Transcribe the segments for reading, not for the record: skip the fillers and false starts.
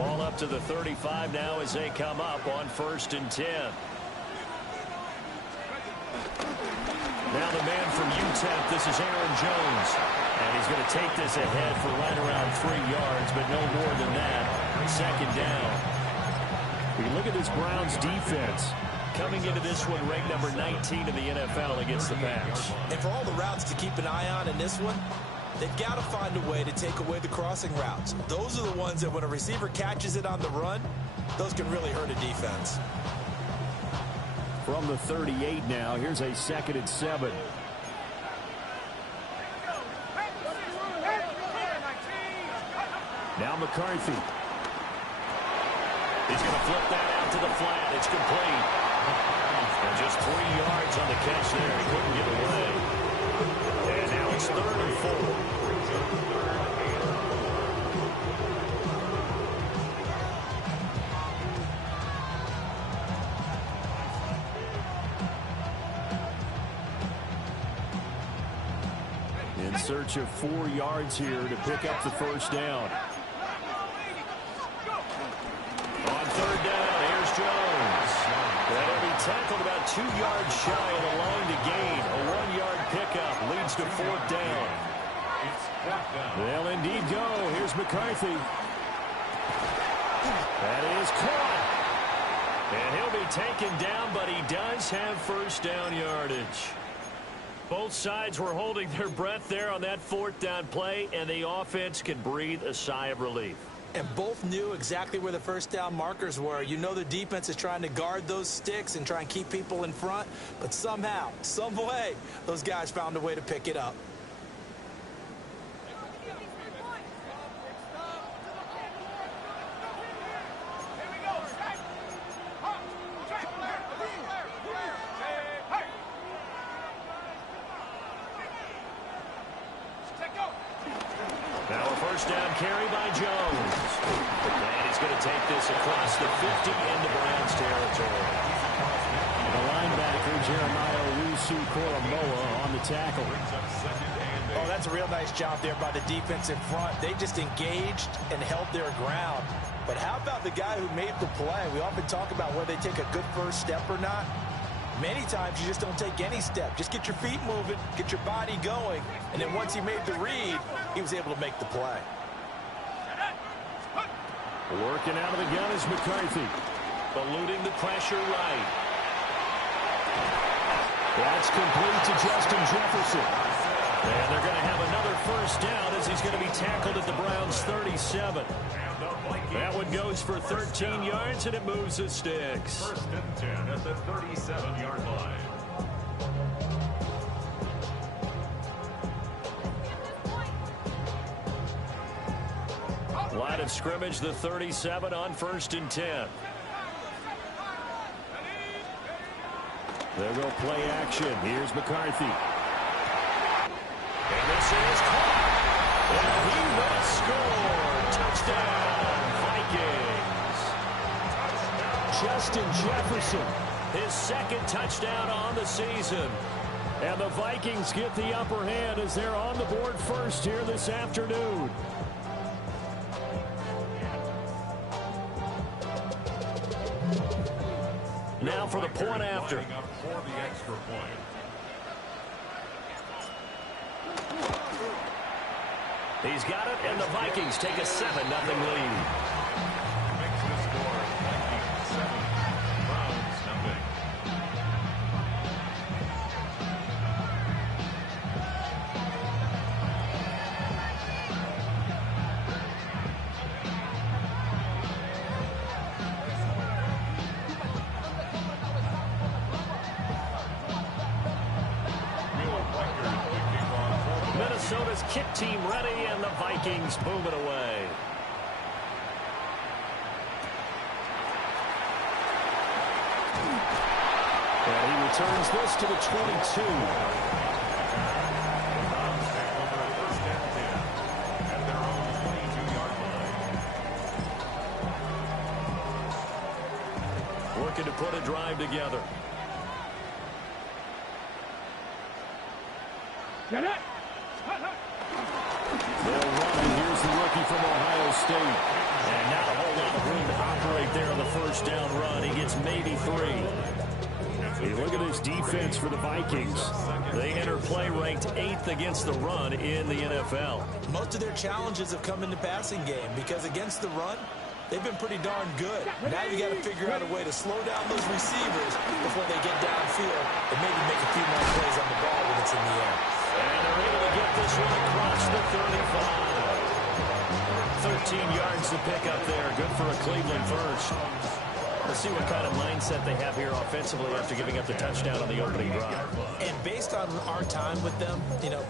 Ball up to the 35 now as they come up on 1st and 10. Now the man from UTEP, this is Aaron Jones. And he's going to take this ahead for right around 3 yards, but no more than that. 2nd down. We look at this Browns defense. Coming into this one, ranked number 19 in the NFL against the pass. And for all the routes to keep an eye on in this one, they've got to find a way to take away the crossing routes. Those are the ones that when a receiver catches it on the run, those can really hurt a defense. From the 38 now, here's a 2nd and 7. Now McCarthy. He's going to flip that out to the flat. It's complete. And just 3 yards on the catch there. He couldn't get away. And now it's 3rd and 4. In search of 4 yards here to pick up the 1st down. On 3rd down, here's Jones. That'll be tackled about 2 yards shy of the line to gain. A 1-yard pickup leads to 4th down. They'll indeed go. Here's McCarthy. That is caught. And he'll be taken down, but he does have 1st down yardage. Both sides were holding their breath there on that 4th down play, and the offense can breathe a sigh of relief. And both knew exactly where the 1st down markers were. You know the defense is trying to guard those sticks and try and keep people in front, but somehow, some way, those guys found a way to pick it up. Now a 1st down carry by Jones. And he's going to take this across the 50 into Browns territory. The linebacker, Jeremiah Owusu-Koramoah, on the tackle. Oh, that's a real nice job there by the defense in front. They just engaged and held their ground. But how about the guy who made the play? We often talk about whether they take a good first step or not. Many times you just don't take any step. Just get your feet moving, get your body going, and then once he made the read, he was able to make the play. Working out of the gun is McCarthy. Eluding the pressure right. That's complete to Justin Jefferson. And they're going to have another 1st down as he's going to be tackled at the Browns' 37. That one goes for 13 yards, and it moves the sticks. 1st and 10 at the 37-yard line. Line of scrimmage, the 37 on 1st and 10. They'll go play action. Here's McCarthy. And this is caught. And he will score. Touchdown, Vikings. Justin Jefferson, his 2nd touchdown on the season. And the Vikings get the upper hand as they're on the board first here this afternoon. Now for the point after. For the extra point. He's got it, and the Vikings take a 7-0 lead. Makes the score Vikings 7, Browns nothing. Minnesota's kick team ready, and the Vikings move it away. And he returns this to the 22. Working to put a drive together. They'll run, and here's the rookie from Ohio State. And not a whole lot of right there on the first down run. He gets maybe 3. Hey, look at this defense for the Vikings. They enter play ranked 8th against the run in the NFL. Most of their challenges have come in the passing game because against the run, they've been pretty darn good. Now you got to figure out a way to slow down those receivers before they get downfield and maybe make a few more plays on the ball when it's in the air. And they're able to get this one across the 35. 13 yards to pick up there. Good for a Cleveland first. Let's see what kind of mindset they have here offensively after giving up the touchdown on the opening drive. And based on our time with them,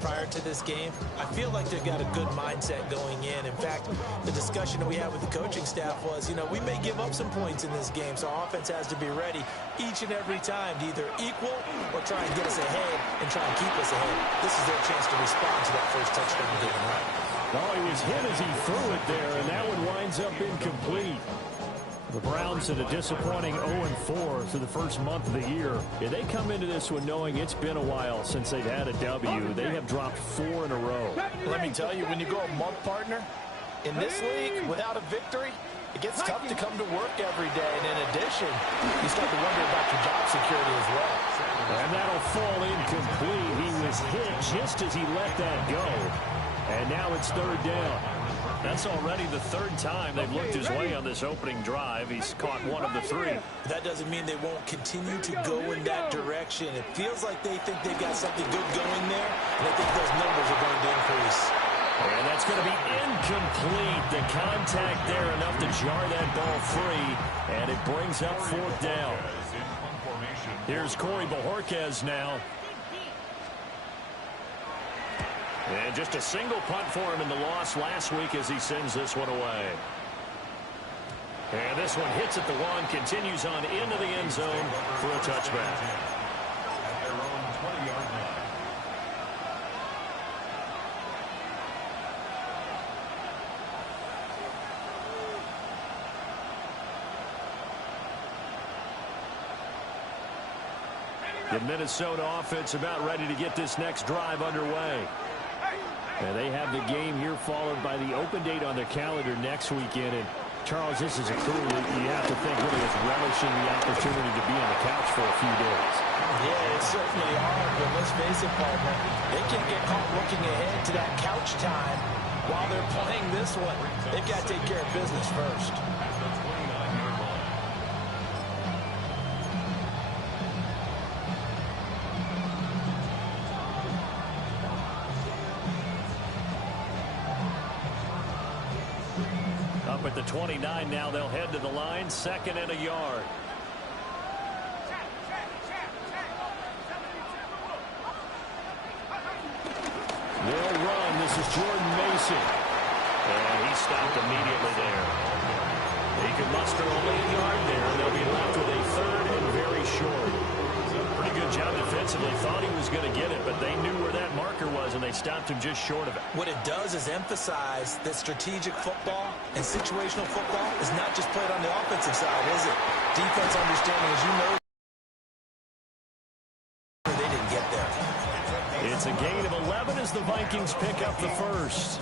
prior to this game, I feel like they've got a good mindset going in. In fact, the discussion that we had with the coaching staff was, we may give up some points in this game, so our offense has to be ready each and every time to either equal or try and get us ahead and try and keep us ahead. This is their chance to respond to that first touchdown given up. Oh, he was hit as he threw it there, and that one winds up incomplete. The Browns at a disappointing 0-4 through the first month of the year. Yeah, they come into this one knowing it's been a while since they've had a W. They have dropped 4 in a row. Let me tell you, when you go a month, partner, in this league, without a victory, it gets tough to come to work every day. And in addition, you start to wonder about your job security as well. And that'll fall incomplete. He was hit just as he let that go. And now it's 3rd down. That's already the 3rd time they've looked his way on this opening drive. He's caught 1 of the 3. That doesn't mean they won't continue to go in that direction. It feels like they think they've got something good going there, and they think those numbers are going to increase. And that's going to be incomplete. The contact there enough to jar that ball free, and it brings up 4th down. Here's Corey Bojorquez now. And just a single punt for him in the loss last week as he sends this one away. And this one hits at the 1, continues on into the end zone for a touchback. At their own 20-yard line. The Minnesota offense about ready to get this next drive underway. And they have the game here followed by the open date on their calendar next weekend. And Charles, this is a crew that you have to think really is relishing the opportunity to be on the couch for a few days. Yeah, it's certainly hard, but let's face it, partner. They can't get caught looking ahead to that couch time while they're playing this one. They've got to take care of business first. Up at the 29 now, they'll head to the line, 2nd and a yard. They'll run. This is Jordan Mason. And he stopped immediately there. He could muster only a yard there, and they'll be left with a 3rd and very short. Pretty good job defensively. Thought he was going to get it, but they knew where that marker was, and they stopped him just short of it. What it does is emphasize that strategic football and situational football is not just played on the offensive side, is it? Defense understanding, as you know, they didn't get there. It's a gain of 11 as the Vikings pick up the first.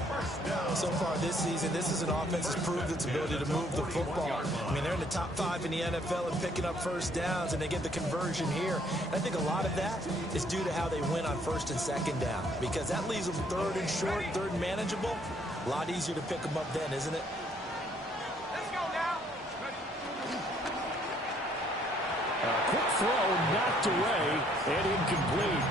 So far this season, this is an offense that's proved its ability to move the football. I mean, they're in the top 5 in the NFL and picking up first downs, and they get the conversion here. And I think a lot of that is due to how they win on 1st and 2nd down, because that leaves them 3rd and short, 3rd and manageable. A lot easier to pick them up then, isn't it? Let's go now. A quick throw knocked away and incomplete.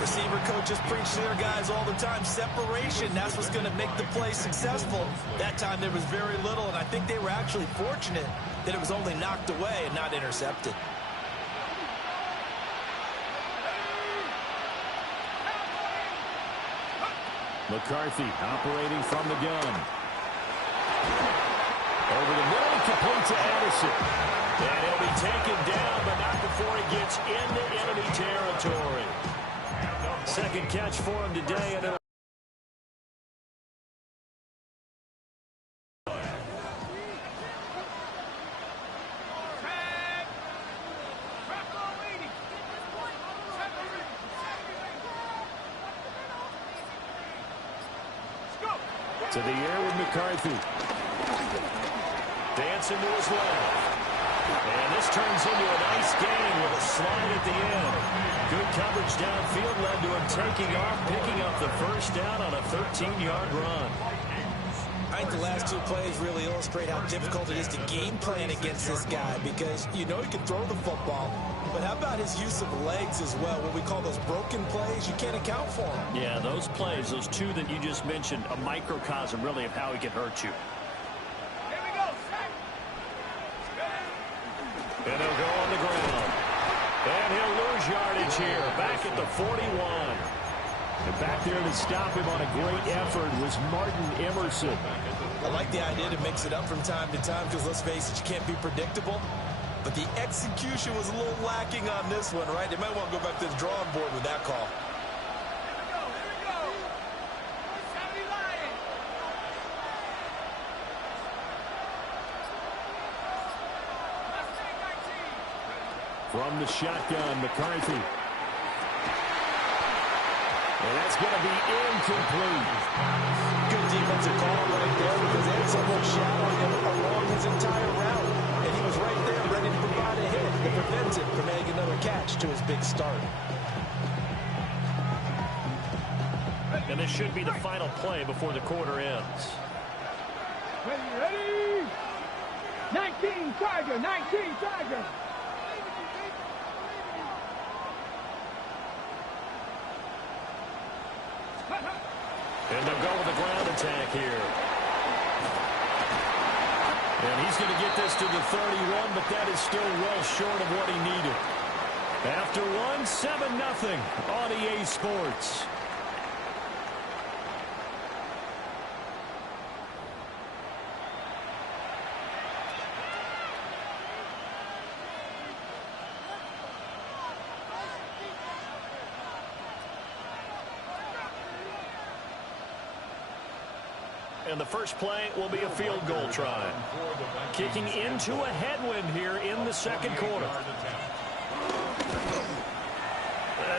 Receiver coaches preach to their guys all the time. Separation, that's what's going to make the play successful. That time there was very little, and I think they were actually fortunate that it was only knocked away and not intercepted. McCarthy operating from the gun. Over the middle, complete to Addison. And he'll be taken down, but not before he gets into enemy territory. 2nd catch for him today, and it'll to the air with McCarthy. Dancing to his left. And this turns into a nice gain with a slide at the end. Good coverage downfield led to him taking off, picking up the first down on a 13-yard run. I think the last two plays really illustrate how difficult it is to game plan against this guy because you know he can throw the football, but how about his use of legs as well? What we call those broken plays, you can't account for them. Yeah, those plays, those two that you just mentioned, a microcosm really of how he can hurt you. Here we go, set. And he'll go on the ground. And he'll lose yardage here, back at the 41. And back there to stop him on a great effort was Martin Emerson. I like the idea to mix it up from time to time because, let's face it, you can't be predictable. But the execution was a little lacking on this one, right? They might want to go back to the drawing board with that call. Here we go. 70 Lions. Mustang 19. From the shotgun, McCarthy. And that's going to be incomplete. Good defensive call right there because they had someone shadowing him along his entire route. And he was right there ready to provide a hit to prevent him from making another catch to his big start. And this should be the final play before the quarter ends. Ready? 19 Tiger, 19 Tiger. And they'll go with a ground attack here. And he's going to get this to the 31, but that is still well short of what he needed. After one, 7-0 on EA Sports. And the first play will be a field goal try. Kicking into a headwind here in the second quarter.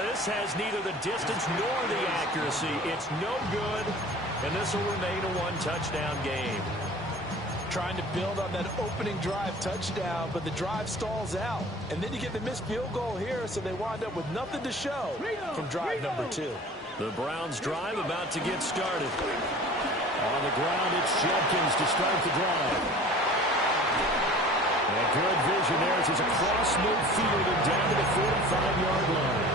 This has neither the distance nor the accuracy. It's no good, and this will remain a one-touchdown game. Trying to build on that opening drive touchdown, but the drive stalls out. And then you get the missed field goal here, so they wind up with nothing to show from drive number 2. The Browns' drive about to get started. On the ground, it's Judkins to start the drive. And good vision there as he's across midfield and down to the 45-yard line.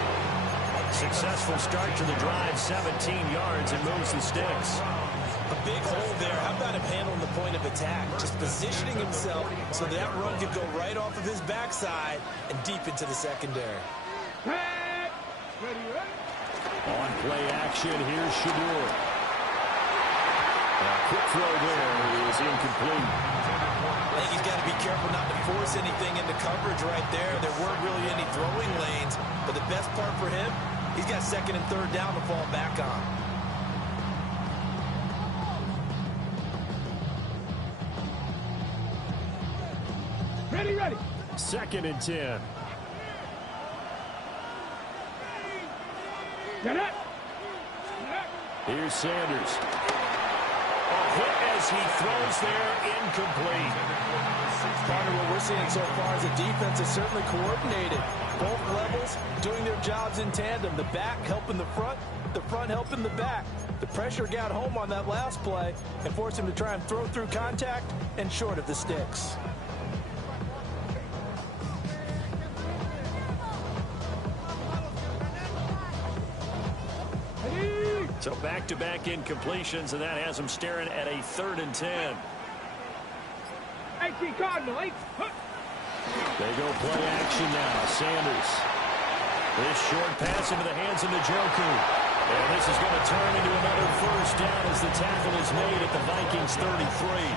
Successful start to the drive, 17 yards, and moves the sticks. A big hole there. How about him handling the point of attack? Just positioning himself so that run could go right off of his backside and deep into the secondary. Ready? On play action, here's Shadur. Quick throw there is incomplete. I think he's got to be careful not to force anything into coverage right there. There weren't really any throwing lanes, but the best part for him, he's got second and third down to fall back on. Ready. Second and 10. Get it. Here's Sanders. Hit as he throws there, incomplete. Part of what we're seeing so far is the defense is certainly coordinated. Both levels doing their jobs in tandem. The back helping the front helping the back. The pressure got home on that last play and forced him to try and throw through contact and short of the sticks. So back-to-back incompletions, and that has him staring at a 3rd and 10. 18 Cardinal, 8. They go play action now. Sanders. This short pass into the hands of Njoku. And this is going to turn into another first down as the tackle is made at the Vikings 33.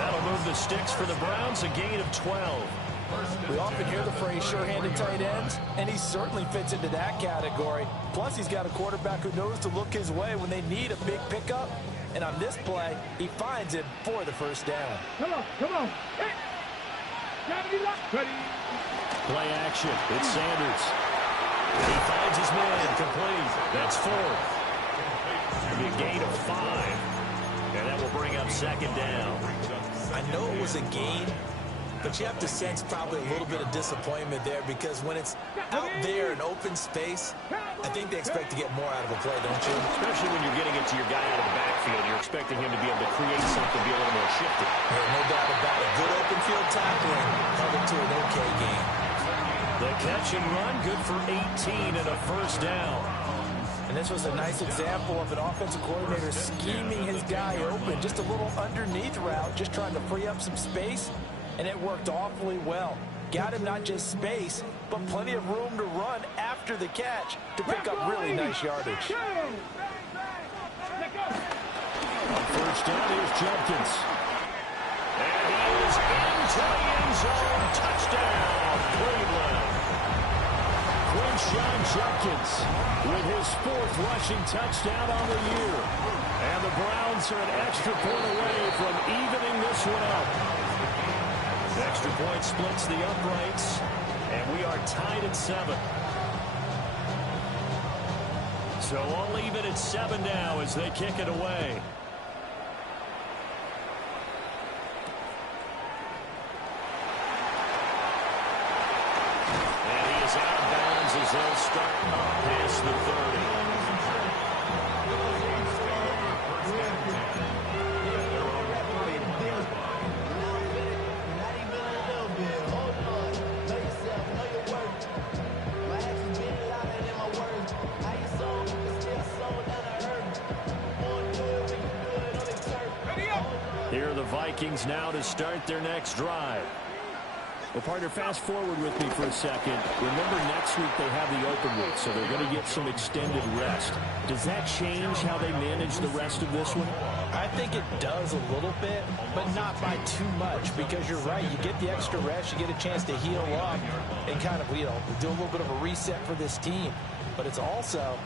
That'll move the sticks for the Browns, a gain of 12. We often hear the phrase sure-handed tight ends, and he certainly fits into that category. Plus, he's got a quarterback who knows to look his way when they need a big pickup. And on this play, he finds it for the first down. Come on. Hey. Ready. Play action. It's Sanders. He finds his man complete. That's 4. A gain of 5. And that will bring up second down. I know it was a gain, but you have to sense probably a little bit of disappointment there because when it's out there in open space, I think they expect to get more out of a play, don't you? Especially when you're getting it to your guy out of the backfield. You're expecting him to be able to create something, be a little more shifty. Yeah, no doubt about it. Good open field tackling held it to an okay game. The catch and run, good for 18 and a first down. And this was a nice example of an offensive coordinator scheming his guy open. Just a little underneath route, just trying to free up some space, and it worked awfully well. Got him not just space, but plenty of room to run after the catch to pick up really nice yardage. On first down, here's Jenkins. And he is into the end zone. Touchdown, Cleveland. Quinshon Judkins with his 4th rushing touchdown on the year. And the Browns are an extra point away from evening this one up. The extra point splits the uprights, and we are tied at 7. So all even at 7 now as they kick it away. Out of bounds as they'll start up past the 30. Here are the Vikings now to start their next drive. Well, partner, fast forward with me for a second. Remember, next week they have the open week, so they're going to get some extended rest. Does that change how they manage the rest of this one? I think it does a little bit, but not by too much, because you're right. You get the extra rest, you get a chance to heal up and kind of, do a little bit of a reset for this team. But it's also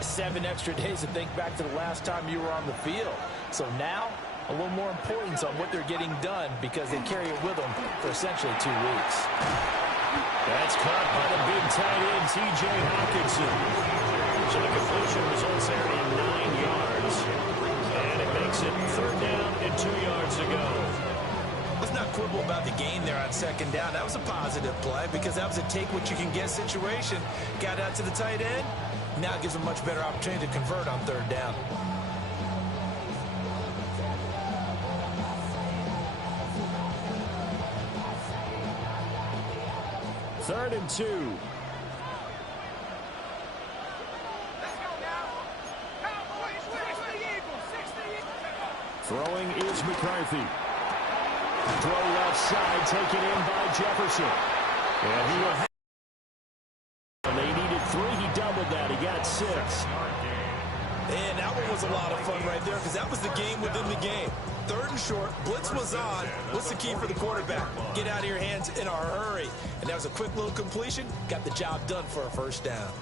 7 extra days to think back to the last time you were on the field. So now, a little more importance on what they're getting done because they carry it with them for essentially 2 weeks. That's caught by the big tight end, T.J. Hawkinson. So the completion results there in 9 yards. And it makes it 3rd down and 2 yards to go. Let's not quibble about the gain there on 2nd down. That was a positive play because that was a take-what-you-can-get situation. Got out to the tight end. Now it gives them a much better opportunity to convert on 3rd down. Third and 2. Throwing is McCarthy. Throw left side, taken in by Jefferson. And he will have. They needed 3. He doubled that. He got 6. And that one was a lot of fun right there because that was the game within the game. 3rd and short, blitz was on. What's the key for the quarterback? Get out of your hands in a hurry. And that was a quick little completion. Got the job done for a 1st down.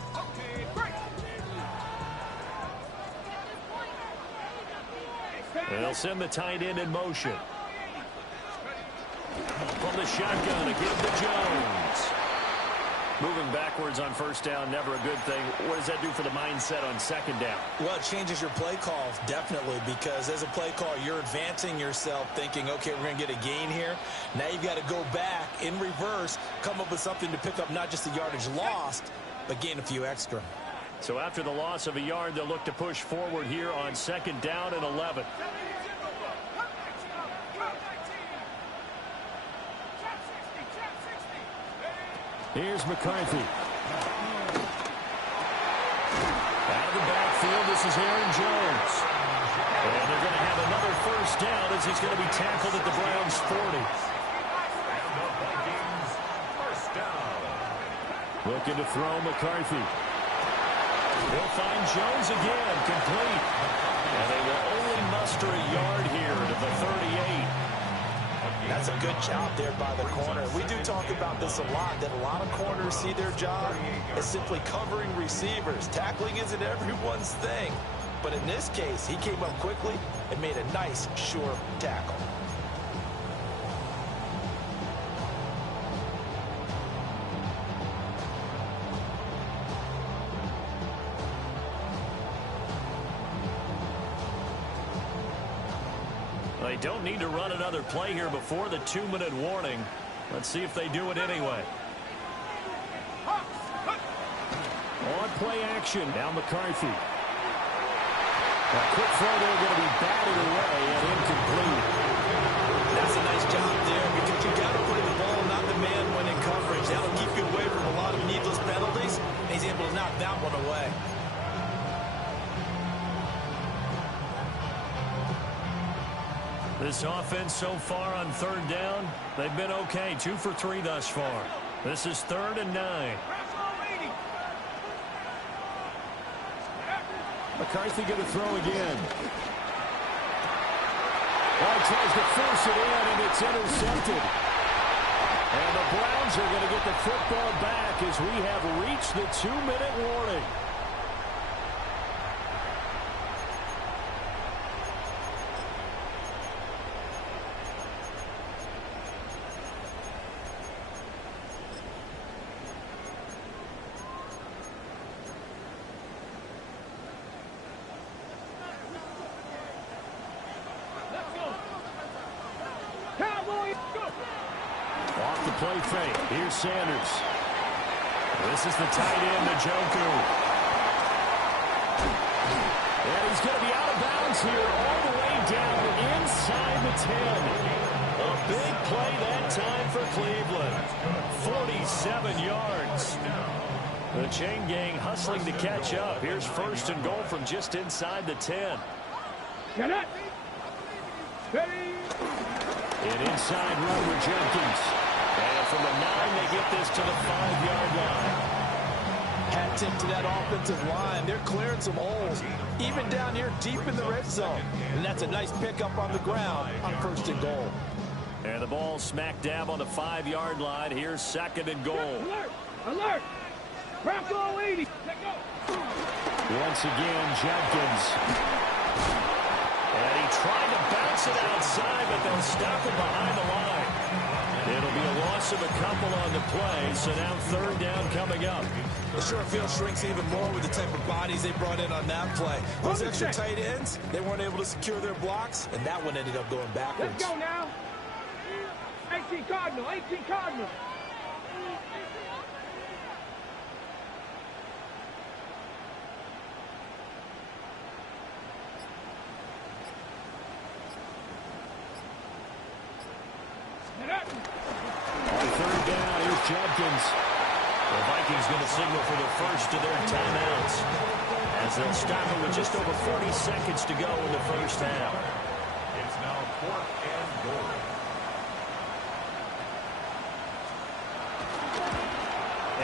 And they'll send the tight end in motion. From the shotgun, again to Jones. Moving backwards on 1st down, never a good thing. What does that do for the mindset on 2nd down? Well, it changes your play call, definitely, because as a play call, you're advancing yourself thinking, okay, we're going to get a gain here. Now you've got to go back in reverse, come up with something to pick up not just the yardage lost, but gain a few extra. So after the loss of a yard, they'll look to push forward here on 2nd down and 11. Here's McCarthy. Out of the backfield, this is Aaron Jones. And they're going to have another 1st down as he's going to be tackled at the Browns' 40. Looking to throw McCarthy. They'll find Jones again, complete. And they will only muster a yard here to the 38. That's a good job there by the corner. We do talk about this a lot, that a lot of corners see their job as simply covering receivers. Tackling isn't everyone's thing. But in this case, he came up quickly and made a nice, sure tackle. They don't need to run another play here before the 2-minute warning. Let's see if they do it anyway. On play action. Now McCarthy. A quick throw there going to be batted away and incomplete. That's a nice job there because you got to play the ball, not the man when in coverage. That'll keep you away from a lot of needless penalties. He's able to knock that one away. This offense so far on 3rd down, they've been okay. 2 for 3 thus far. This is 3rd and 9. McCarthy going to throw again. Well, he tries to force it in, and it's intercepted. And the Browns are going to get the football back as we have reached the 2-minute warning. Off the play fake. Here's Sanders. This is the tight end, Njoku. And he's going to be out of bounds here all the way down inside the 10. A big play that time for Cleveland. 47 yards. The chain gang hustling to catch up. Here's 1st and goal from just inside the 10. Get it. Ready. An inside run with Jenkins. And from the 9, they get this to the 5-yard line. Hat tip to that offensive line. They're clearing some holes, even down here deep in the red zone. And that's a nice pickup on the ground on 1st and goal. And the ball smack dab on the 5-yard line. Here's 2nd and goal. Alert. Alert. Bronco 80. Let go. Once again, Jenkins. And he tried to bounce it outside, but they'll stop him behind the line. It'll be a loss of a couple on the play, so now 3rd down coming up. The short field shrinks even more with the type of bodies they brought in on that play. Those extra tight ends, they weren't able to secure their blocks, and that one ended up going backwards. Let's go now. 18 Cardinal. 18 Cardinal. On 3rd down, here's Jenkins. The Vikings going to signal for the first of their timeouts as they'll stop it with just over 40 seconds to go in the 1st half. It's now 4th and goal.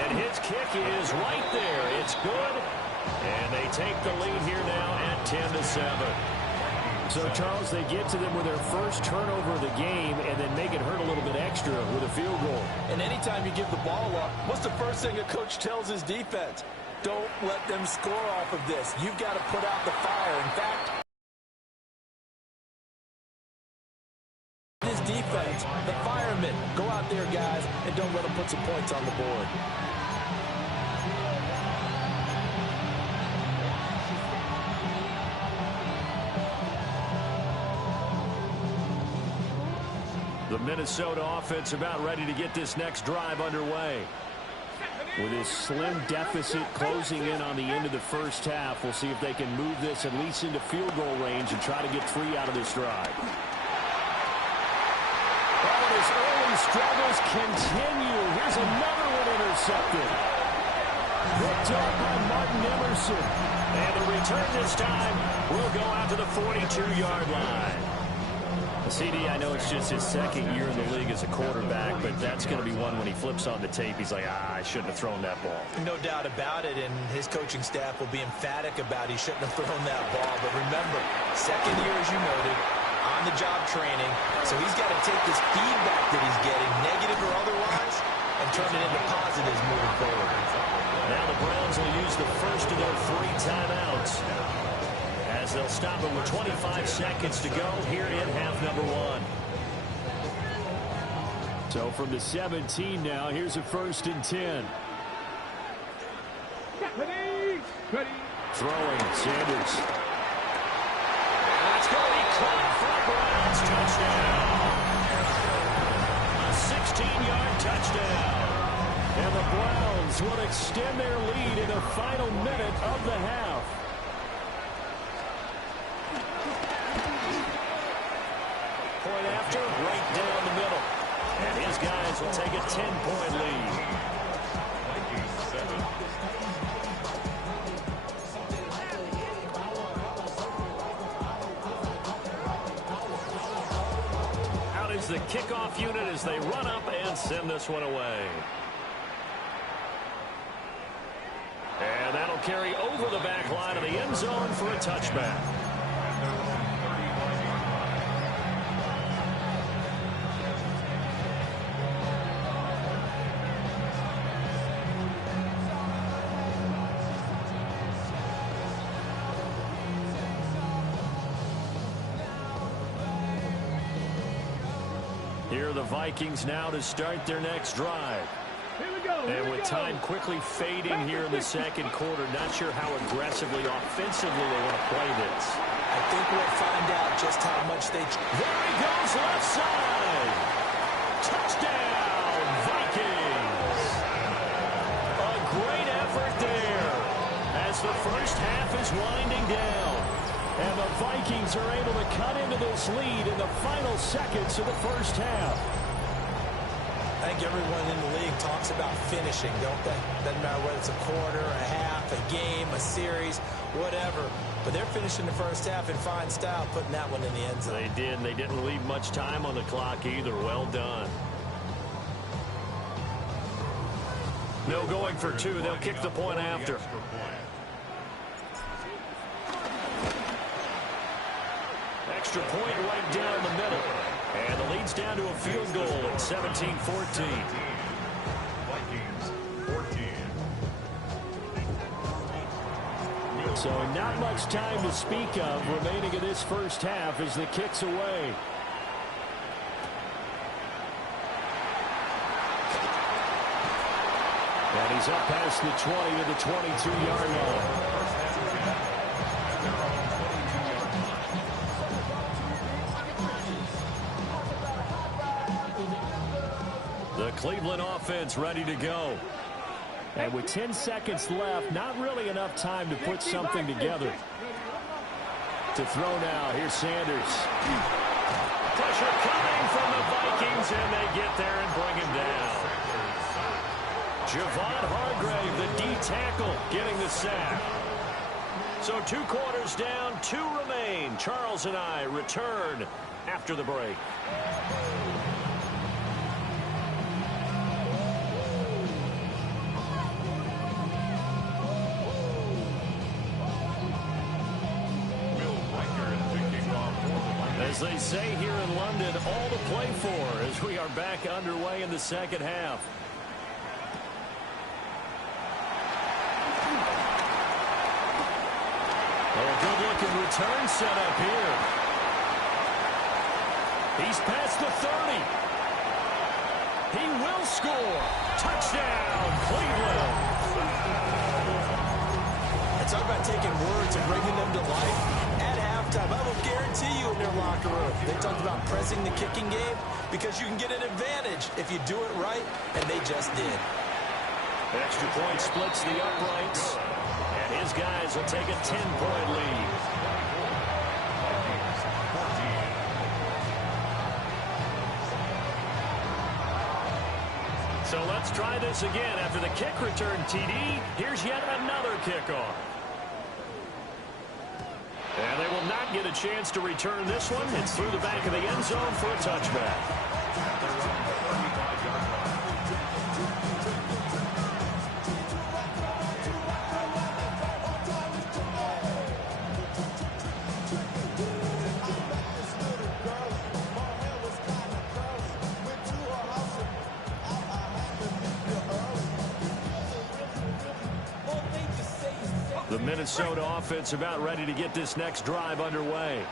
And his kick is right there. It's good. And they take the lead here now at 10-7. So, Charles, they get to them with their first turnover of the game and then make it hurt a little bit extra with a field goal. And anytime you give the ball up, what's the first thing a coach tells his defense? Don't let them score off of this. You've got to put out the fire. In fact, his defense, the firemen, go out there, guys, and don't let them put some points on the board. The Minnesota offense about ready to get this next drive underway. With his slim deficit closing in on the end of the 1st half, we'll see if they can move this at least into field goal range and try to get 3 out of this drive. Oh, and his early struggles continue. Here's another one intercepted. Picked up by Martin Emerson. And the return this time will go out to the 42-yard line. CD, I know it's just his 2nd year in the league as a quarterback, but that's going to be one when he flips on the tape. He's like, I shouldn't have thrown that ball. No doubt about it, and his coaching staff will be emphatic about he shouldn't have thrown that ball. But remember, 2nd year, as you noted, on-the-job training, so he's got to take this feedback that he's getting, negative or otherwise, and turn it into positives moving forward. Now the Browns will use the first of their 3 timeouts, as they'll stop it with 25 seconds to go here in half number 1. So from the 17 now, here's a 1st and 10. Ready. Ready. Throwing, Sanders. And it's going to be caught for the Browns. Touchdown. A 16-yard touchdown. And the Browns will extend their lead in the final minute of the half. Point after, right down the middle. And his guys will take a 10-point lead. Out is the kickoff unit as they run up and send this one away. And that'll carry over the back line of the end zone for a touchback. Here are the Vikings now to start their next drive. And with time quickly fading here in the second quarter, not sure how aggressively, offensively they want to play this. I think we'll find out just how much they... There he goes, left side. Touchdown, Vikings. A great effort there as the first half is winding down. And the Vikings are able to cut into this lead in the final seconds of the first half. I think everyone in the league talks about finishing, don't they? Doesn't matter whether it's a quarter, a half, a game, a series, whatever. But they're finishing the first half in fine style, putting that one in the end zone. They did. They didn't leave much time on the clock either. Well done. No going for two. They'll kick the point after. Extra point right down the middle. And the lead's down to a field goal at 17-14. Vikings 14. So not much time to speak of remaining in this first half as the kick's away. And he's up past the 20 to the 22-yard line. The Cleveland offense ready to go. And with 10 seconds left, not really enough time to put something together. To throw now, here's Sanders. Pressure coming from the Vikings, and they get there and bring him down. Javon Hargrave, the D tackle, getting the sack. So 2 quarters down, 2 remain. Charles and I return after the break. As they say here in London, all to play for as we are back underway in the second half. A good-looking return set up here. He's past the 30. He will score. Touchdown, Cleveland. It's all about taking words and bringing them to life. At halftime, I will guarantee you in their locker room, they talked about pressing the kicking game because you can get an advantage if you do it right, and they just did. Extra point splits the uprights, and his guys will take a 10-point lead. So let's try this again. After the kick return, TD, here's yet another kickoff. And they will not get a chance to return this one. It's through the back of the end zone for a touchback. The Minnesota offense about ready to get this next drive underway.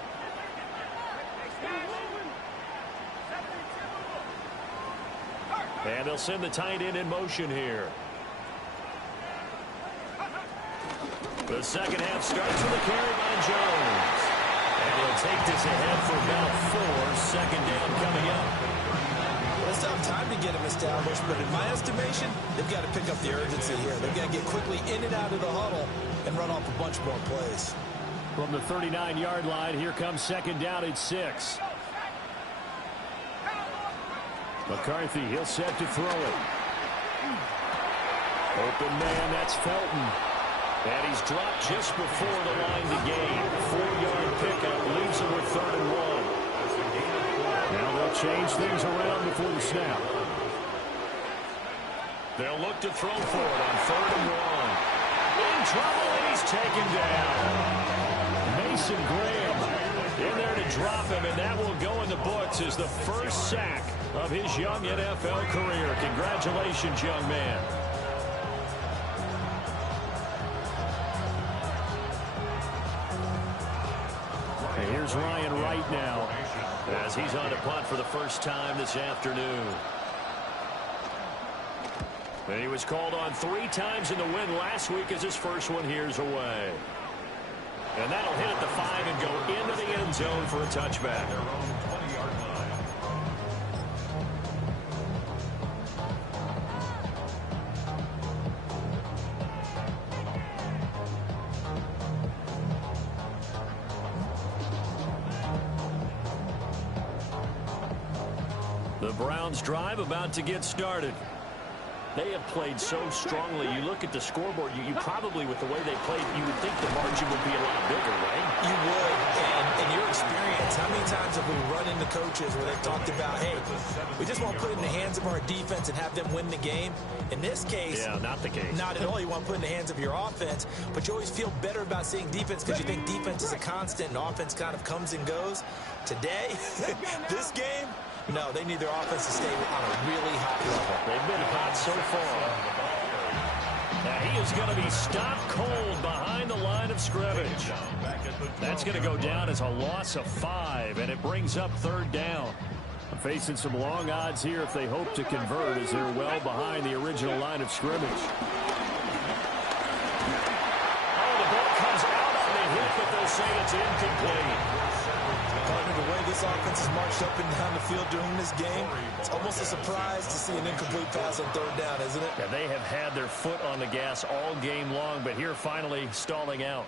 And they'll send the tight end in motion here. The second half starts with a carry by Jones. And he'll take this ahead for about 4. Second down coming up. Well, it's not time to get him established, but in my estimation, they've got to pick up the urgency here. They've got to get quickly in and out of the huddle and run off a bunch more plays. From the 39-yard line, here comes second down at 6. McCarthy, he'll set to throw it. Open man, that's Felton. And he's dropped just before the line to gain. 4-yard pickup leaves him with 3rd and 1. Now they'll change things around before the snap. They'll look to throw for it on 3rd and 1. In trouble, and he's taken down. Mason Graham in there to drop him, and that will go in the books as the first sack of his young NFL career. Congratulations, young man. And here's Ryan Wright now as he's on to punt for the first time this afternoon. And he was called on 3 times in the win last week as his first one here's away. And that'll hit at the 5 and go into the end zone for a touchback. The Browns drive about to get started. They have played so strongly. You look at the scoreboard, you probably, with the way they played, you would think the margin would be a lot bigger, right? You would. And in your experience, how many times have we run into coaches where they've talked about, hey, we just want to put it in the hands of our defense and have them win the game? In this case, yeah, not the case. Not at all. You want to put it in the hands of your offense, but you always feel better about seeing defense because you think defense is a constant and offense kind of comes and goes. Today, this game, no, they need their offense to stay on a really hot level. They've been hot so far. Now he is going to be stopped cold behind the line of scrimmage. That's going to go down as a loss of 5, and it brings up 3rd down. Facing some long odds here if they hope to convert as they're well behind the original line of scrimmage. Oh, the ball comes out on the hit, but they'll say it's incomplete. The way this offense has marched up and down the field during this game, it's almost a surprise to see an incomplete pass on 3rd down, isn't it? Yeah, they have had their foot on the gas all game long, but here finally stalling out.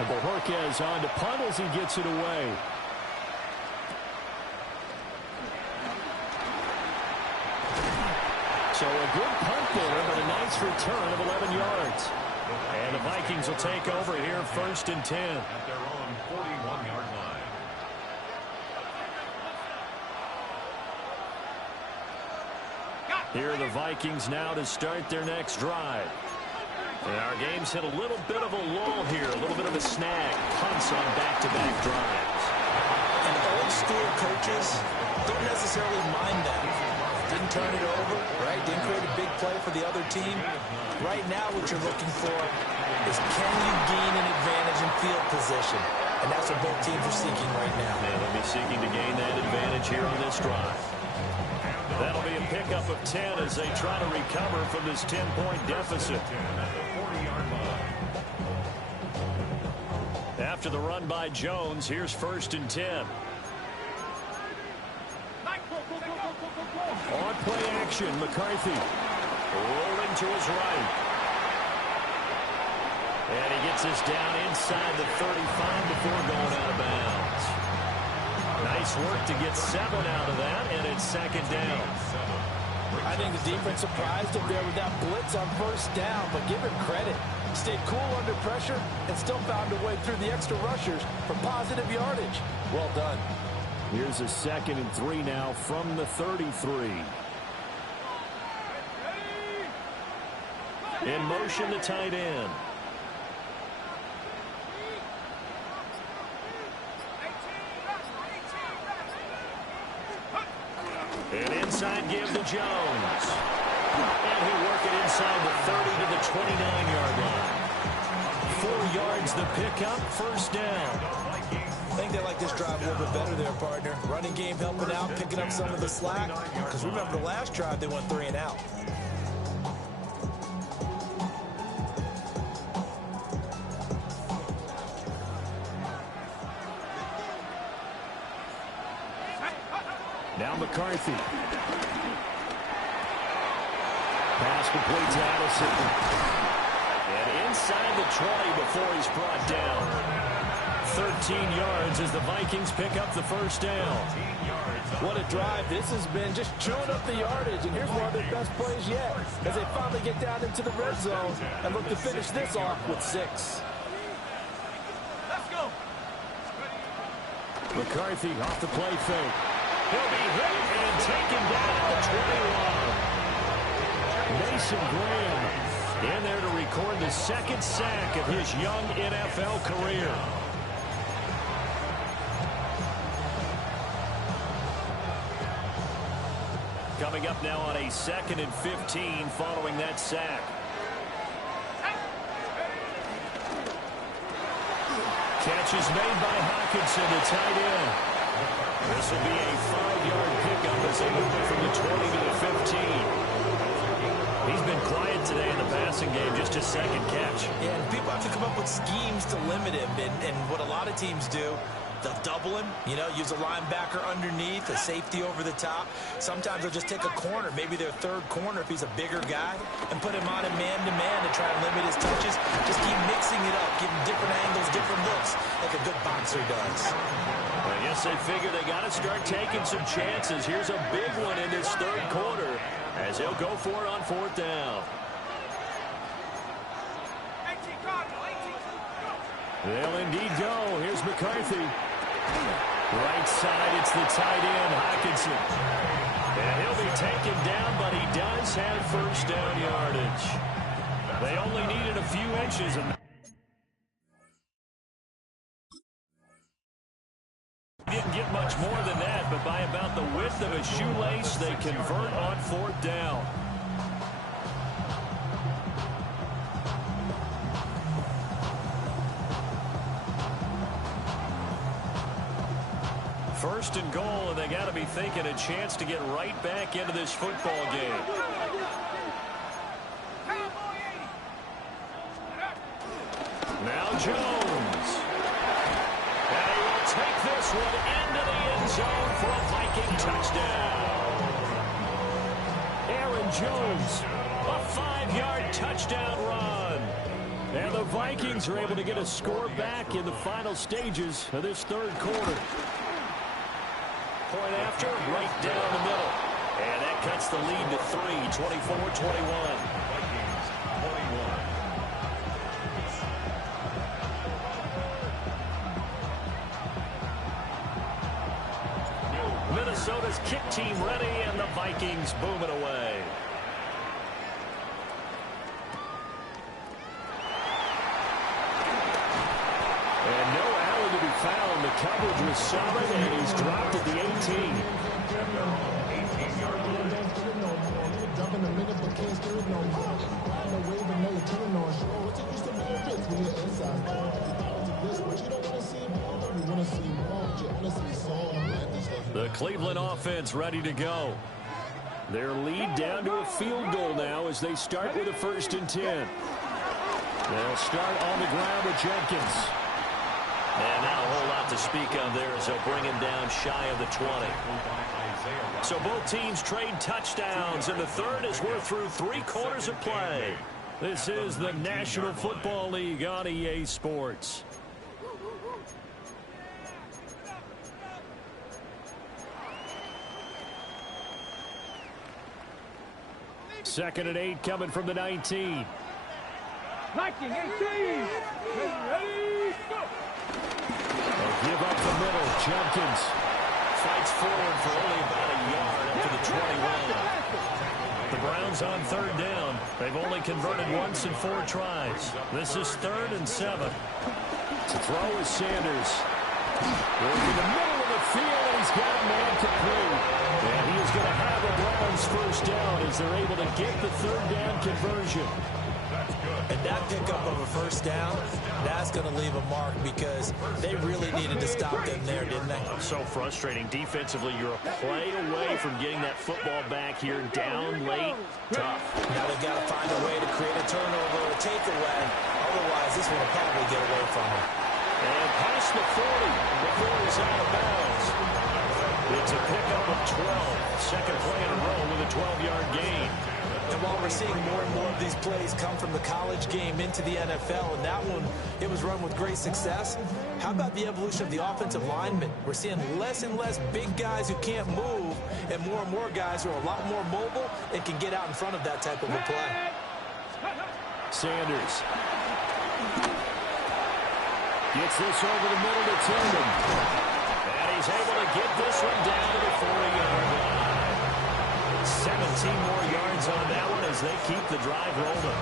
And Bojorquez on to punt as he gets it away. So a good punt there, but a nice return of 11 yards. And the Vikings will take over here 1st and 10. At their own 41-yard line. Here are the Vikings now to start their next drive. And our game's hit a little bit of a lull here, a little bit of a snag. Punts on back-to-back drives. And old-school coaches don't necessarily mind that. Didn't turn it over, right? Didn't create a big play for the other team. Right now what you're looking for is can you gain an advantage in field position? And that's what both teams are seeking right now. And they'll be seeking to gain that advantage here on this drive. That'll be a pickup of 10 as they try to recover from this 10-point deficit. After the run by Jones, here's 1st and 10. On play action, McCarthy rolling to his right. And he gets this down inside the 35 before going out of bounds. Nice work to get 7 out of that, and it's 2nd down. I think the defense surprised him there with that blitz on 1st down, but give him credit. Stayed cool under pressure and still found a way through the extra rushers for positive yardage. Well done. Here's a 2nd and 3 now from the 33. In motion, the tight end. And inside give to Jones. And he'll work it inside the 30 to the 29-yard line. 4 yards the pickup, 1st down. I think they like this drive a little bit better there, partner. Running game helping out, picking up some of the slack. Because remember the last drive, they went 3 and out. Now McCarthy. Pass complete to Addison. And inside the 20 before he's brought down. 13 yards as the Vikings pick up the first down. What a drive. This has been just chewing up the yardage. And here's one of their best plays yet as they finally get down into the red zone and look to finish this off with 6. Let's go. McCarthy off the play fake. He'll be hit and taken down at the 21. Mason Graham in there to record the second sack of his young NFL career. Coming up now on a 2nd and 15 following that sack. Catch is made by Hockenson, the tight end. This will be a 5-yard pickup as they move it from the 20 to the 15. He's been quiet today in the passing game, just his second catch. Yeah, and people have to come up with schemes to limit him. And what a lot of teams do, they'll double him, use a linebacker underneath, a safety over the top. Sometimes they'll just take a corner, maybe their third corner if he's a bigger guy, and put him on a man-to-man to try and limit his touches. Just keep mixing it up, give him different angles, different looks, like a good boxer does. I guess they figure they got to start taking some chances. Here's a big one in this third quarter as he'll go for it on 4th down. They'll indeed go. Here's McCarthy. Right side, it's the tight end, Hockenson. And he'll be taken down, but he does have first down yardage. They only needed a few inches. He didn't get much more than that, but by about the width of a shoelace, they convert on 4th down. First and goal, and they got to be thinking a chance to get right back into this football game. Now Jones. And he will take this one into the end zone for a Viking touchdown. Aaron Jones, a 5-yard touchdown run. And the Vikings are able to get a score back in the final stages of this third quarter. Point after, right down the middle. And that cuts the lead to 3, 24-21. Minnesota's kick team ready, and the Vikings boom it away. And no Allen to be found. The coverage was solid, and he's dropped at the 18. The Cleveland offense ready to go. Their lead down to a field goal now as they start with a 1st and 10. They'll start on the ground with Jenkins. And not a whole lot to speak of there as they'll bring him down shy of the 20. So both teams trade touchdowns, and the third as we're through 3 quarters of play. This is the National Football League on EA Sports. Second and 8 coming from the 19. Viking 18. Ready, go. They'll give up the middle. Jenkins fights forward for only about a yard up to the 21. The Browns on 3rd down. They've only converted once in 4 tries. This is 3rd and 7. To throw is Sanders. Working the middle of the field, and he's got a man complete. And he is going to have the Browns first down as they're able to get the 3rd down conversion. And that pickup of a first down, that's going to leave a mark because they really needed to stop them there, didn't they? So frustrating. Defensively, you're a play away from getting that football back here down late. Tough. Now they've got to find a way to create a turnover or a takeaway. Otherwise, this one will probably get away from them. And past the 40 before he's out of bounds. It's a pickup of 12. Second play in a row with a 12-yard gain. And while we're seeing more and more of these plays come from the college game into the NFL, and that one, it was run with great success, how about the evolution of the offensive linemen? We're seeing less and less big guys who can't move, and more guys who are a lot more mobile and can get out in front of that type of a play. Sanders gets this over the middle to Tillman. And he's able to get this one down to the 40-yard line. 17 more yards on that one as they keep the drive rolling.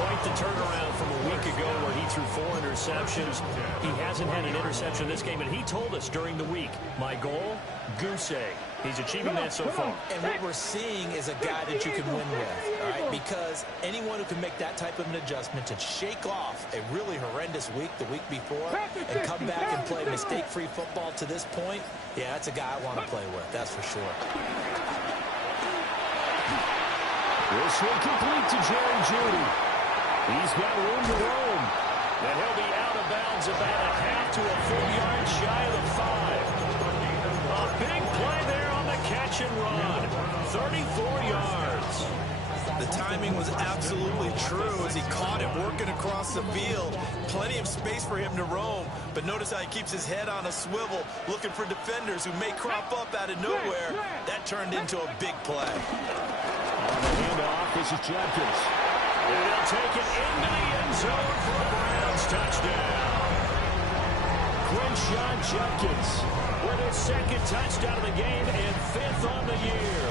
Quite the turnaround from a week ago where he threw 4 interceptions. He hasn't had an interception this game, and he told us during the week, my goal, goose egg. He's achieving that so far. And what we're seeing is a guy that you can win with, all right? Because anyone who can make that type of an adjustment to shake off a really horrendous week the week before and come back and play mistake-free football to this point, yeah, that's a guy I want to play with, that's for sure. This one complete to Jerry Jeudy. He's got room to roam. And he'll be out of bounds about a half to a full yard shy of the 5. A big play there on the catch and run. 34 yards. The timing was absolutely true as he caught it working across the field. Plenty of space for him to roam, but notice how he keeps his head on a swivel, looking for defenders who may crop up out of nowhere. That turned into a big play. On the handoff, this is Judkins. And they'll take it into the end zone for a Browns touchdown. Quinshon Judkins with his second touchdown of the game and 5th on the year.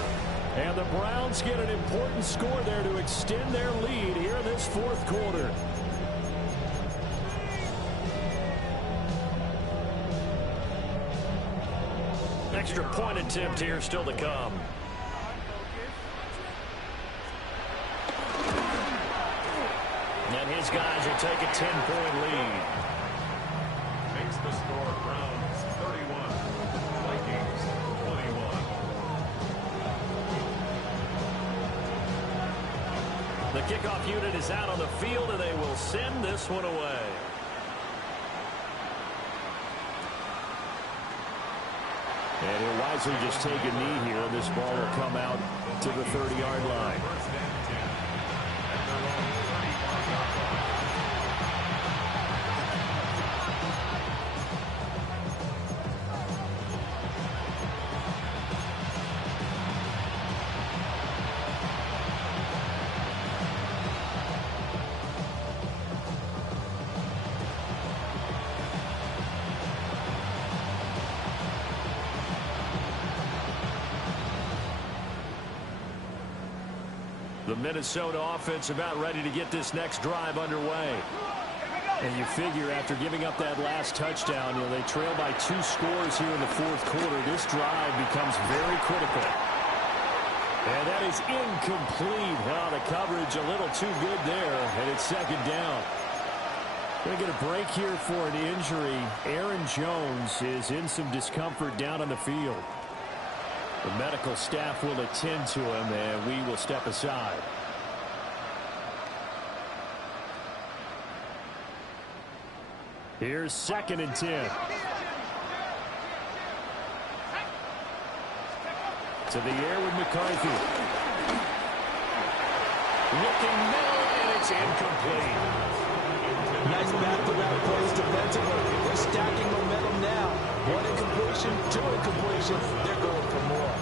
And the Browns get an important score there to extend their lead here in this 4th quarter. Extra point attempt here still to come. And his guys will take a 10-point lead. Makes the score Browns 31, Vikings 21. The kickoff unit is out on the field, and they will send this one away. And he'll wisely just take a knee here, and this ball will come out to the 30-yard line. The Minnesota offense about ready to get this next drive underway. And you figure after giving up that last touchdown, they trail by 2 scores here in the 4th quarter. This drive becomes very critical. And that is incomplete. Oh, the coverage a little too good there, and it's 2nd down. Going to get a break here for an injury. Aaron Jones is in some discomfort down on the field. The medical staff will attend to him, and we will step aside. Here's 2nd and 10. To the air with McCarthy. Looking middle, and it's incomplete. Nice back-to-back plays defensively. They're stacking momentum now. 1 incompletion, 2 incompletions. They're going for more.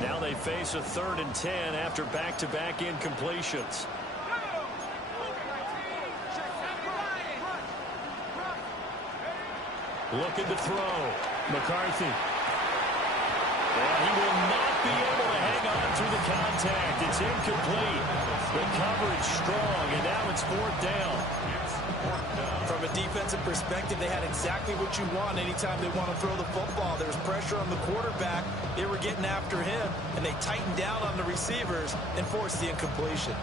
Now they face a 3rd and 10 after back-to-back incompletions. Looking to throw. McCarthy. And he will not be able to hang on through the contact. It's incomplete. The coverage strong, and now it's 4th down. From a defensive perspective, they had exactly what you want anytime they want to throw the football. There was pressure on the quarterback. They were getting after him, and they tightened down on the receivers and forced the incompletion.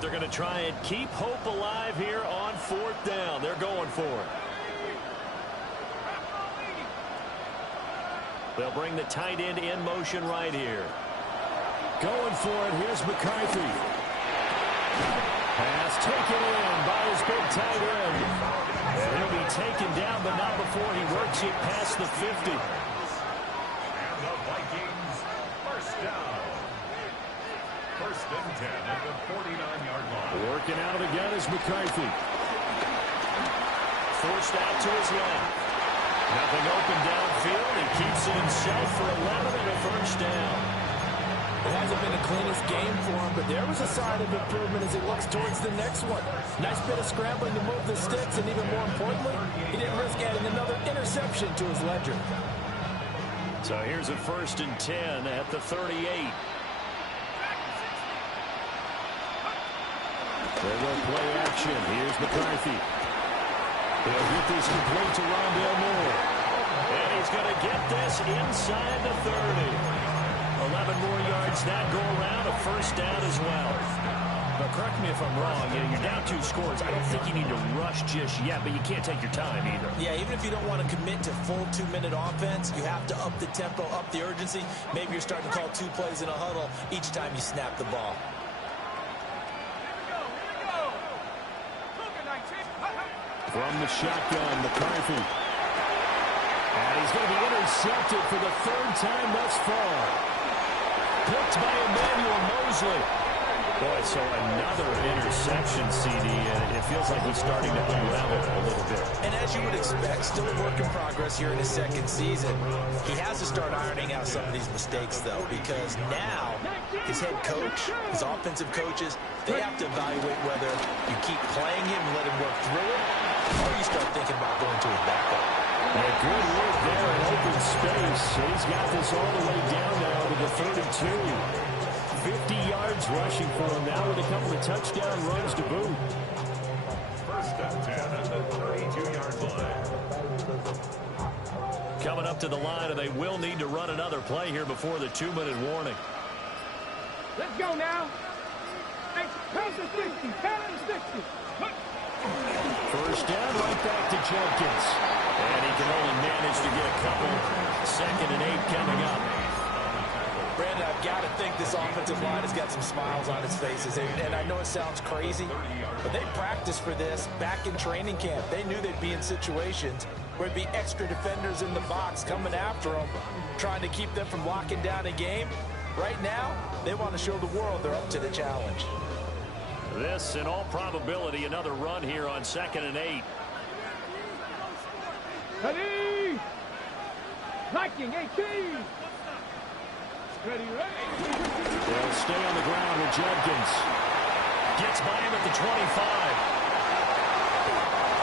But they're going to try and keep hope alive here on 4th down. They're going for it. They'll bring the tight end in motion right here. Going for it. Here's McCarthy. Pass taken in by his big tight end. And he'll be taken down, but not before he works it past the 50. And the Vikings, first down. 1st and 10 at the 49-yard line. Working out of the gun is McCarthy. Forced out to his left. Nothing open downfield. He keeps it himself for 11 and a first down. It hasn't been the cleanest game for him, but there was a sign of improvement as he looks towards the next one. Nice bit of scrambling to move the sticks, and even more importantly, he didn't risk adding another interception to his ledger. So here's a 1st and 10 at the 38. There go play action. Here's McCarthy. He'll get this complete to Rondale Moore. And he's going to get this inside the 30. 11 more yards that go around. A first down as well. But correct me if I'm wrong. You're down 2 scores. I don't think you need to rush just yet, but you can't take your time either. Yeah, even if you don't want to commit to full 2-minute offense, you have to up the tempo, up the urgency. Maybe you're starting to call 2 plays in a huddle each time you snap the ball. From the shotgun, McCarthy. And he's going to be intercepted for the 3rd time thus far. Picked by Emmanuel Mosley. Boy, so another interception, CD, and it feels like he's starting to unravel a little bit. And as you would expect, still a work in progress here in his 2nd season. He has to start ironing out some of these mistakes, though, because now his head coach, his offensive coaches, they have to evaluate whether you keep playing him and let him work through it, or you start thinking about going to his backup. And a good work there in open space. He's got this all the way down now to the 32. 50 yards rushing for him now with a couple of touchdown runs to boot. 1st and 10 at the 32-yard line. Coming up to the line, and they will need to run another play here before the 2-minute warning. Let's go now. Hey, count to 60. Count to 60. First down, right back to Jenkins. And he can only manage to get a couple. 2nd and 8 coming up. Brandon, I've got to think this offensive line has got some smiles on its faces. And I know it sounds crazy, but they practiced for this back in training camp. They knew they'd be in situations where there'd be extra defenders in the box coming after them, trying to keep them from locking down a game. Right now, they want to show the world they're up to the challenge. This, in all probability, another run here on 2nd and 8. Ready. Viking 18. Ready, ready. They'll stay on the ground with Jenkins. Gets by him at the 25.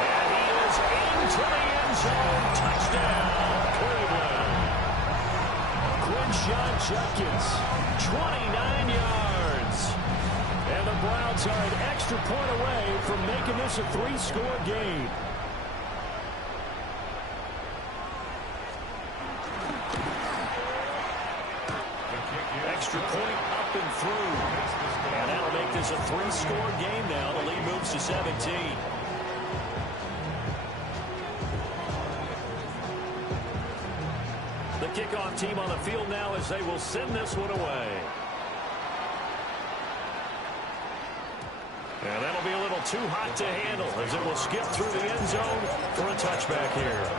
And he is into the end zone. Touchdown, Cleveland. Quinshon Judkins, 29 yards. And the Browns are an extra point away from making this a 3-score game. Extra point up and through. And that'll make this a 3-score game now. The lead moves to 17. The kickoff team on the field now as they will send this one away. And that'll be a little too hot to handle as it will skip through the end zone for a touchback here.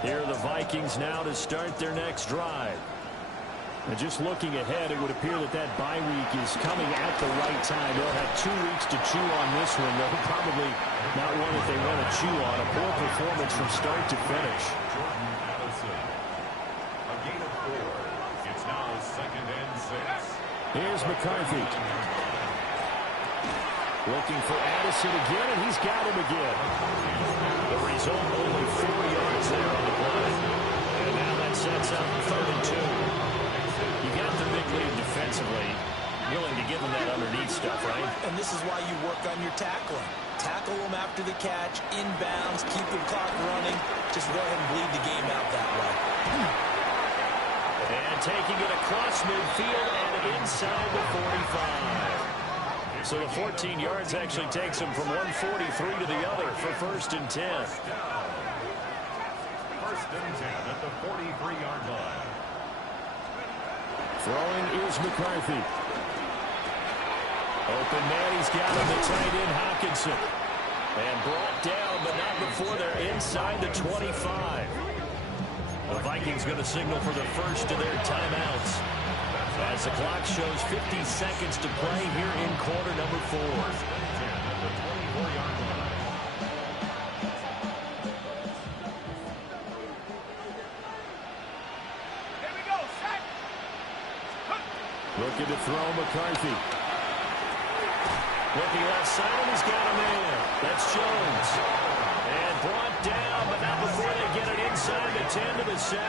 Here are the Vikings now to start their next drive. And just looking ahead, it would appear that that bye week is coming at the right time. They'll have 2 weeks to chew on this one. They'll probably not one that they want to chew on. A poor performance from start to finish. Jordan Addison. A gain of 4. It's now 2nd and 6. Here's McCarthy. Looking for Addison again, and he's got him again. The result, only 4 yards there on the play. And now that sets up 3rd and 2. You got the big lead defensively, willing to give them that underneath stuff, right? And this is why you work on your tackling. Tackle them after the catch, inbounds, keep the clock running. Just go ahead and bleed the game out that way. And taking it across midfield and inside the 45. So the 14 yards actually takes him from 143 to the other for 1st and 10. 1st and 10 at the 43-yard line. Throwing is McCarthy. Open man, he's got him, the tight end Hawkinson. And brought down, but not before they're inside the 25. The Vikings going to signal for the first of their timeouts, as the clock shows 50 seconds to play here in quarter number 4. 1st and 10 at the 24-yard line. Here we go, set. Looking to throw McCarthy. Looking left side, and he's got a man. That's Jones. And brought down, but not before they get it inside the 10 to the 7.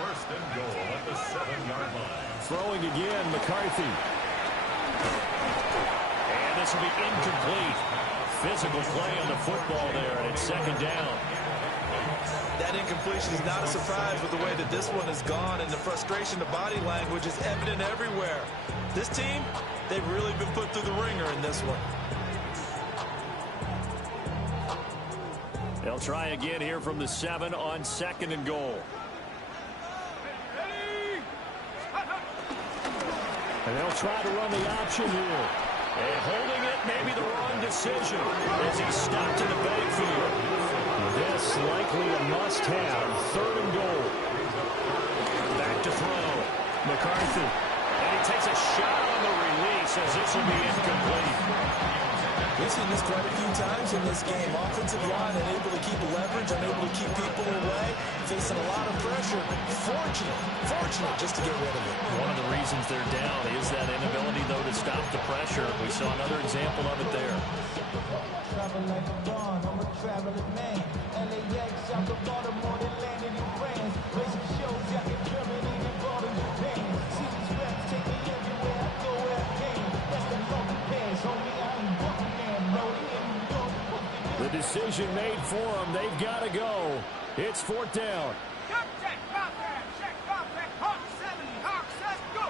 1st and goal at the 7-yard line. Throwing again, McCarthy. And this will be incomplete. Physical play on the football there, and it's 2nd down. That incompletion is not a surprise with the way that this one has gone, and the frustration, the body language is evident everywhere. This team, they've really been put through the ringer in this one. They'll try again here from the 7 on 2nd and goal. And they'll try to run the option here. And holding it, maybe the wrong decision as he's stopped in the backfield. This likely a must-have. 3rd and goal. Back to throw. McCarthy. And he takes a shot on the release as this will be incomplete. We've seen this quite a few times in this game. Offensive line unable to keep leverage, unable to keep people away, facing a lot of pressure. Fortunate just to get rid of it. One of the reasons they're down is that inability, though, to stop the pressure. We saw another example of it there. Travel like a bond, I'm a traveling man. LAX, out to Baltimore, they landed in France. Racing shows out in Germany and brought in Japan. Seasons reps take me everywhere I go where I can. That's the local pass, homie, I ain't walking man. Rolling in New York. The decision made for them. They've got to go. It's 4th down. Check, check, Hawk 70, Hawk 7, go.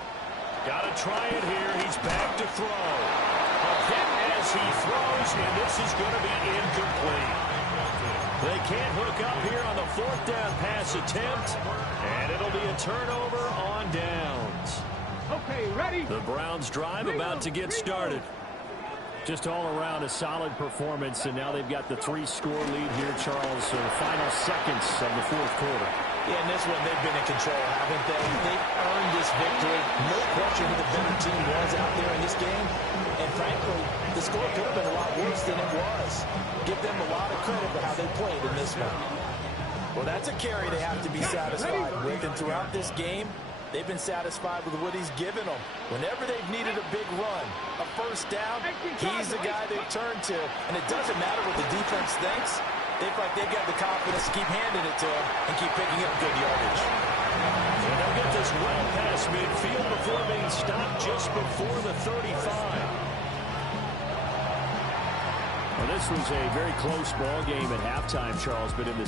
Got to try it here. He's back to throw. A hit as he throws, and this is going to be incomplete. They can't hook up here on the 4th down pass attempt, and it'll be a turnover on downs. Okay, ready? The Browns drive about to get started. Just all around a solid performance, and now they've got the 3-score lead here, Charles. So the final seconds of the 4th quarter. Yeah, in this one, they've been in control, haven't they? They've earned this victory. No question who the better team was out there in this game. And frankly, the score could have been a lot worse than it was. Give them a lot of credit for how they played in this one. Well, that's a carry they have to be satisfied with. And throughout this game, they've been satisfied with what he's given them. Whenever they've needed a big run, a 1st down, he's the guy they've turned to. And it doesn't matter what the defense thinks. They feel like they've got the confidence to keep handing it to him and keep picking up good yardage. And they'll get this well past midfield before being stopped just before the 35. Well, this was a very close ball game at halftime, Charles, but in the